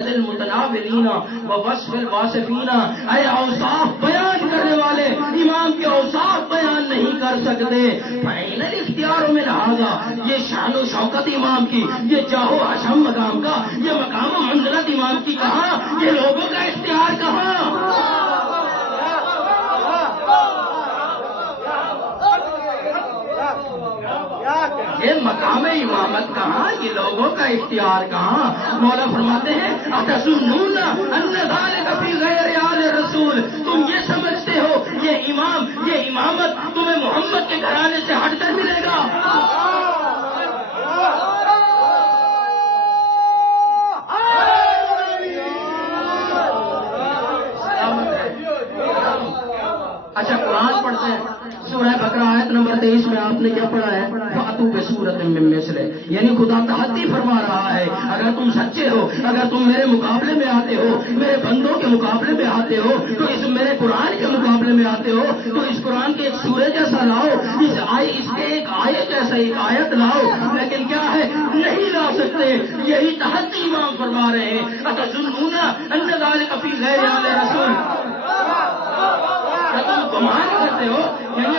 المتناولین و وصف الواصفین، اے اوصاف بیان کرنے والے امام کے اوصاف بیان نہیں کر سکتے. فعین الاختیار من ھذا، یہ شان و شوکت امام کی، یہ جاہ و حشم مقام کا، یہ مقام و منزلت امام کی کہاں، یہ لوگوں کا اختیار کہاں؟ یہ مقام امامت کہاں، یہ لوگوں کا اختیار کہاں؟ مولا فرماتے ہیں اَتَظُنُّونَ أَنَّ ذَلِكَ فِي غَيْرِ آلِ الرَّسُولِ، تم یہ سمجھتے ہو یہ امام، یہ امامت تمہیں محمد کے گھرانے سے ہٹ کر ملے گا؟ اچھا قرآن پڑھتے ہیں، سورہ بقرہ آیت نمبر 23 میں آپ نے کیا پڑھا ہے؟ فَأْتُوا بِسُورَةٍ مِّن مِّثْلِهِ، یعنی خدا تحدی فرما رہا ہے اگر تم سچے ہو، اگر تم میرے مقابلے میں آتے ہو، میرے بندوں کے مقابلے میں آتے ہو، تو اس میرے قرآن کے مقابلے میں آتے ہو تو اس قرآن کے ایک سورہ جیسا لاؤ، اس کے ایک آیت جیسا ایک آیت لاؤ، لیکن کیا ہے نہیں لا سکتے. یہی تحدی امام فرما رہے ہیں اَتَظُنُّونَ أَنَّ ذَلِكَ فِي غَيْرِ آلِ الرَّسُولِ، تم گمان کرتے ہو یعنی